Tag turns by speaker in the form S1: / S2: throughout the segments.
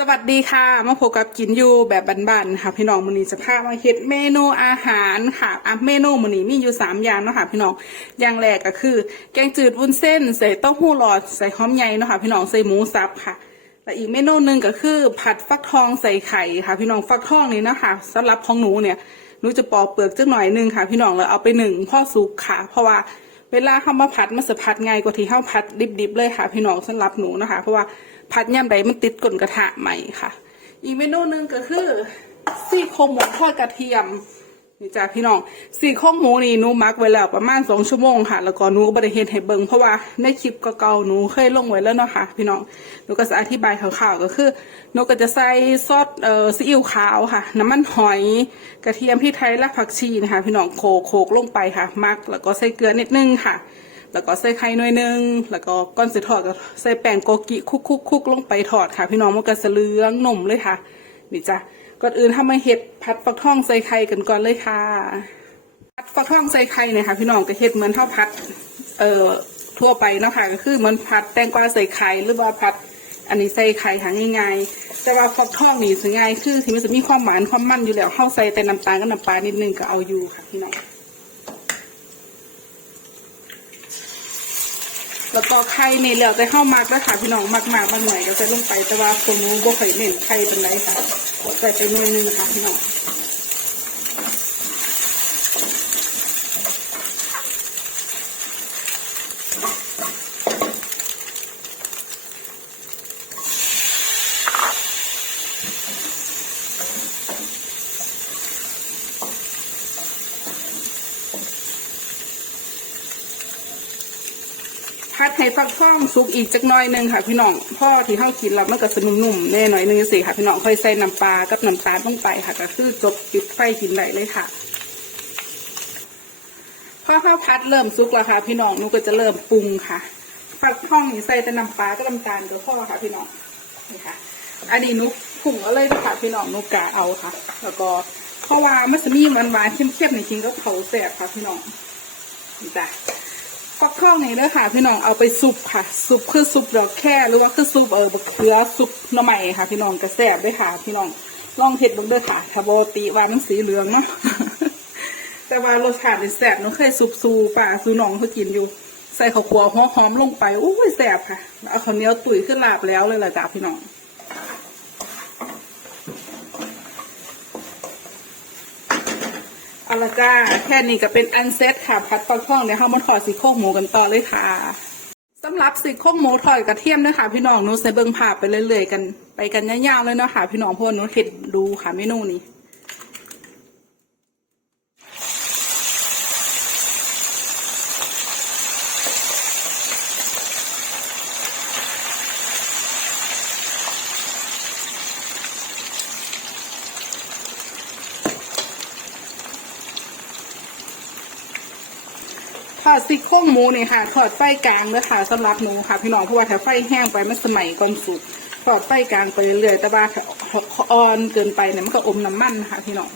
S1: สวัสดีค่ะมาพบกับกินอยู่แบบบ้านๆค่ะ พี่น้องมือนี้จะพามาเฮ็ดเมนูอาหารค่ะอะเมนูมือนี้มีอยู่สามอย่างเนาะค่ะพี่น้องอย่างแรกก็คือ แกงจืดวุ้นเส้นใส่เต้าหู้หลอดใส่หอมใหญ่เนาะค่ะพี่น้องใส่หมูสับค่ะและอีกเมนูหนึ่งก็คือ ผัดฟักทองใส่ไข่ค่ะ พี่น้องฟักทองนี่นะคะสำหรับของหนูเนี่ยหนูจะปอกเปลือกจักหน่อยหนึงค่ะ พี่น้องแล้วเอาไปหนึ่งพ่อสุกค่ะ เพราะว่าเวลาเข้ามาผัดมันจะผัดง่ายกว่าที่เข้าผัดดิบๆเลยค่ะ พี่น้องสำหรับหนูนะคะ เพราะว่า ผัดย่ำใดมันติดก้นกระทะใหม่ค่ะ อีกเมนูหนึ่งก็คือซี่โครงหมูทอดกระเทียมนี่จ้าพี่น้องซี่โครงหมูนี่นูมักไว้แล้วประมาณสองชั่วโมงค่ะ แล้วก็นูก็บริเฮ็ดให้เบิ่งเพราะว่าในคลิปเก่าๆหนูเคยลงไว้แล้วเนาะค่ะ พี่น้องนูก็จะอธิบายคร่าวๆก็คือนูก็จะใส่ซอสเอ่อซีอิ๊วขาวค่ะ น้ำมันหอยกระเทียมพริกไทยและผักชีนะคะ พี่น้องโขกโขกลงไปค่ะมักแล้วก็ใส่เกลือนิดนึงค่ะ แล้วก็ใส่ไข่หน่อยนึง แล้วก็ก้อนสิทอดก็ใส่แป้งโกกิคุกคุกคุกๆๆลงไปทอดค่ะ พี่น้องมันก็จะเลืองนมเลยค่ะ นี่จ้ะก่อนอื่นทำมาเห็ดผัดฟักทองใส่ไข่กันก่อนเลยค่ะผัดฟักทองใส่ไข่เนี่ยค่ะ พี่น้องก็เห็ดเหมือนข้าผัด เอ่อทั่วไปนะค่ะก็คือเหมือนผัดแตงกวาใส่ไข่หรือว่าผัดอันนี้ใส่ไข่หาง่ายๆ แต่ว่าฟักทองนี่สง่ายคือที่มันจะมีความหวานความมันอยู่แล้วเข้าใส่แต่น้ำตาลกับน้ำปลานิดนึงก็เอาอยู่ค่ะพี่น้อง แล้วก็ไข่นี่แล้วแต่เข้ามากแล้วค่ะพี่น้องมากมากบางหน่อยก็จะลงไปแต่ว่าคนนู้บ่เคยเน้นไข่เป็นไรค่ะใส่ไปหน่อยนึงค่ะพี่น้อง ให้ฟักทองสุกอีกจักหน่อยหนึงค่ะ พี่น้องพ่อที่เฮากินแล้วมันก็สนุ่มๆแน่หน่อยนึงสิค่ะ พี่น้องค่อยใส่น้ำปลากับน้ำตาลลงไปค่ะ ก็คือจบปิดไฟกินได้เลยค่ะพอข้าวพัดเริ่มสุกแล้วค่ะพี่น้องหนูก็จะเริ่มปรุงค่ะฟักทองใส่แต่น้ำปลากับน้ำตาลก็พอค่ะพี่น้องนี่ค่ะ อันนี้หนุปรุงเอาเลยนะคะพี่น้องหนุกะเอาค่ะ แล้วก็เพราะว่ามันจะมีหวานหวานๆเข้มๆในจริงก็เผาแสบค่ะพี่น้องนี่จ้ะ ฟักทองนี่เด้อค่ะ พี่น้องเอาไปซุปค่ะ ซุปคือซุปดอกแค่หรือว่าคือซุปเออบักเขือซุปหน่อไม้ค่ะ พี่น้องกระแสบด้วยค่ะ พี่น้องลองเห็ดลงเด้อค่ะถ้าโบติว่ามันสีเหลืองเนาะแต่ว่ารสชาติแสบน้องเคยซุปซูป่าซูหนองเขากินอยู่ ใส่ข้าวคั่วหอมลงไปโอ้ยแสบค่ะเอาข้าวเหนียวตุ๋ยขึ้นลาบแล้วเลยล่ะจ้าพี่น้อง เอาละจ้าแค่นี้ก็เป็นอันเซตค่ะพัดตอนท่องเดี๋ยวเรามาถอดสีโครงหมูกันต่อเลยค่ะสำหรับสีโครงหมูถอยกระเทียมนะคะพี่น้องนูใส่เบิ้งผ่าไปเรื่อยๆกันไปกันยาวๆเลยเนาะค่ะ พี่น้องเพวกหนูเห็ดดูค่ะเมนูนี้ ทอดซี่โครงหมูนี่ค่ะทอดไฟกลางเลยค่ะสำหรับหนูค่ะ พี่น้องเพราะว่าถ้าไฟแห้งไปมันสมัยก่อนสุกทอดไฟกลางไปเรื่อยๆแต่ว่าถ้าอ่อนเกินไปเนี่ยมันก็อมน้ำมันค่ะ พี่น้อง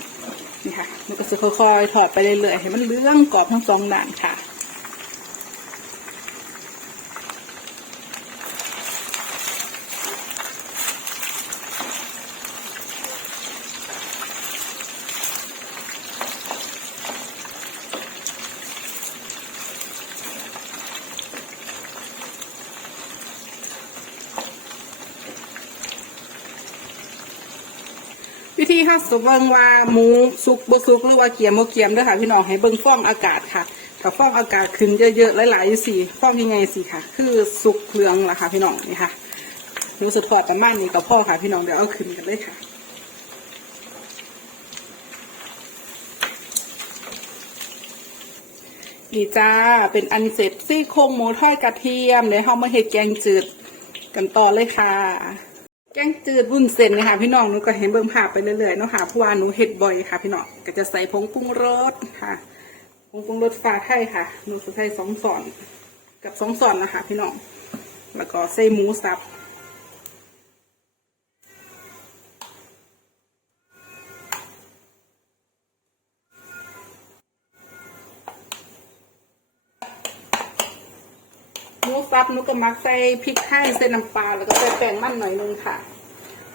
S1: นี่ค่ะมันก็จะค่อยๆทอดไปเรื่อยๆให้มันเลื่องกรอบทั้งสองด้านค่ะ วิธีค่ะสเบิงว่าหมูสุกบ่สุกหรือว่าเกียมบ่เกียมด้วยค่ะ พี่น้องให้เบิ่งฟองอากาศค่ะถ้าฟองอากาศขึ้นเยอะๆหลายๆสิฟองยังไงสิค่ะ คือสุกเหลืองล่ะค่ะ พี่น้องนี่ค่ะรู้สึกทอดประมาณนี้กับพ่อค่ะ พี่น้องเดี๋ยวเอาขึ้นกันเลยค่ะนี่จ้า เป็นอันเสร็จซี่โครงหมูทอดกระเทียมเดี๋ยวเรามาเห็ดแกงจืดกันต่อเลยค่ะ แกงจืดวุ้นเส้นนะคะพี่น้องหนูก็เห็นเบิ่งภาพไปเรื่อยๆเนาะค่ะเพราะว่าหนูเห็ดบ่อยค่ะ พี่น้องก็จะใส่ผงปรุงรสค่ะผงปรุงรสฝาไทยค่ะหนูใส่สองส่อนกับสองส่อนนะคะพี่น้องแล้วก็ใส่หมูสับ หมูสับหนูก็มักใส่พริกไทยใส่น้ำปลาแล้วก็ใส่แป้งมันหน่อยนึงค่ะ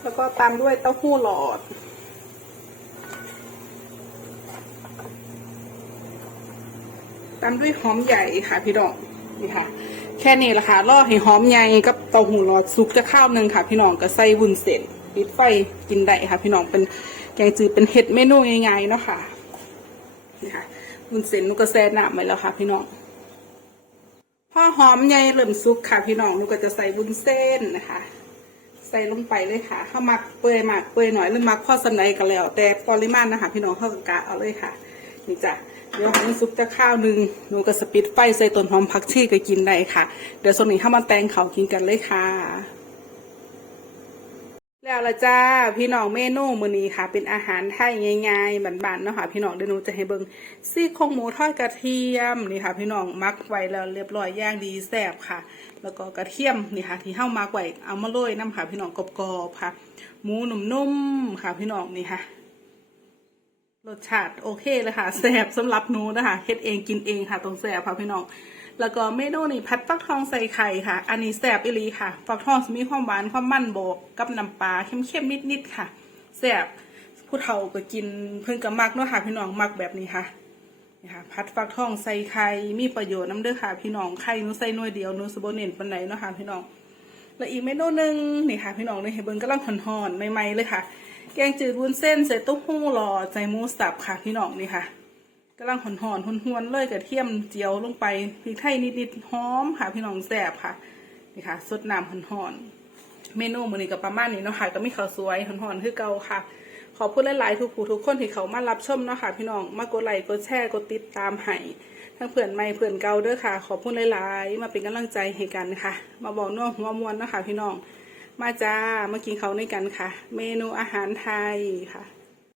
S1: แล้วก็ตามด้วยเต้าหู้หลอดตามด้วยหอมใหญ่ค่ะพี่ดอกนี่ค่ะ แค่นี้แหละค่ะรอให้หอมใหญ่กับเต้าหู้หลอดซุกจะข้าวหนึ่งค่ะ พี่น้องก็ใส่วุ้นเส้นปิดไฟกินได้ค่ะ พี่น้องเป็นแกงจืดเป็นเห็ดเมนูง่ายๆเนาะค่ะนี่ค่ะวุ้นเส้นนุกก็แซ่น้ำไว้แล้วค่ะ พี่น้อง พอหอมใหญ่เริ่มซุกค่ะพี่น้องหนูก็จะใส่วุ้นเส้นนะคะ ใส่ลงไปเลยค่ะข้าวมักเปื่อยหมักเปื่อยหน่อยหรือมักพอสำไรกันแล้ว แต่ปริมาณนะคะ พี่น้องเข้ากะกะเอาเลยค่ะนี่จ้ะเดี๋ยวให้มันซุปจะข้าวหนึ่งหนูก็สปิดไฟใส่ต้นหอมผักชีก็กินได้ค่ะ เดี๋ยวส่วนนี้ข้ามาแตงเขากินกันเลยค่ะ แล้วละจ้าพี่น้องเมนูมื้อนี้ค่ะ เป็นอาหารไทยง่ายๆบ้านๆเนาะค่ะพี่น้องเดี๋ยวหนูจะให้เบิ่งซี่โครงหมูทอดกระเทียมนี่ค่ะ พี่น้องมักไว้แล้วเรียบร้อยย่างดีแซ่บค่ะ แล้วก็กระเทียมนี่ค่ะ ที่เฮามักไว้เอามาโรยน้ำค่ะ พี่น้องกรอบๆค่ะ หมูนุ่มๆค่ะ พี่น้องนี่ค่ะรสชาติโอเคเลยค่ะแซ่บสำหรับหนูนะคะเฮ็ดเองกินเองค่ะตรงแซ่บค่ะพี่น้อง แล้วก็เมนูนี่ผัดฟักทองใส่ไข่ค่ะ อันนี้แซ่บอีลีค่ะ ฟักทองมีความหวานความมันโบกกับน้ำปลาเข้มๆนิดๆค่ะแซ่บผู้เฒ่าก็กินเพิ่นก็มักเนาะค่ะ พี่น้องมักแบบนี้ค่ะนี่ค่ะผัดฟักทองใส่ไข่มีประโยชน์น้ำเด้อค่ะ พี่น้องไข่หนูใส่น่วยเดียวหนูสบเน้นปานใดเนาะค่ะ พี่น้องแล้วอีกเมนูหนึ่งนี่ค่ะ พี่น้องนี่ให้เบิ่งกำลังหอนๆใหม่ๆเลยค่ะ แกงจืดวุ้นเส้นใส่เต้าหู้หล่อใส่หมูสับค่ะ พี่น้องนี่ค่ะ กำลังห่อนๆหวนๆเลยกระเทียมเจียวลงไปพริกไทยนิดๆหอมค่ะพี่น้องแซ่บค่ะนี่ค่ะสดน้ำห่อนเมนูมื้อนี้ก็ประมาณนี้เนาะค่ะก็มีข้าวสวยห่อนๆคือเก่าค่ะ ขอบคุณหลายๆทุกผู้ทุกคนที่เขามารับชมเนาะค่ะ พี่น้องมากดไลค์กดแชร์กดติดตามให้ทั้งเพื่อนใหม่เพื่อนเก่าด้อค่ะ ขอบคุณหลายๆมาเป็นกำลังใจให้กันค่ะ มาบอกนัวหัวมวนเนาะค่ะ พี่น้องมาจ้ามากินเขาวด้วยกันค่ะ เมนูอาหารไทยค่ะ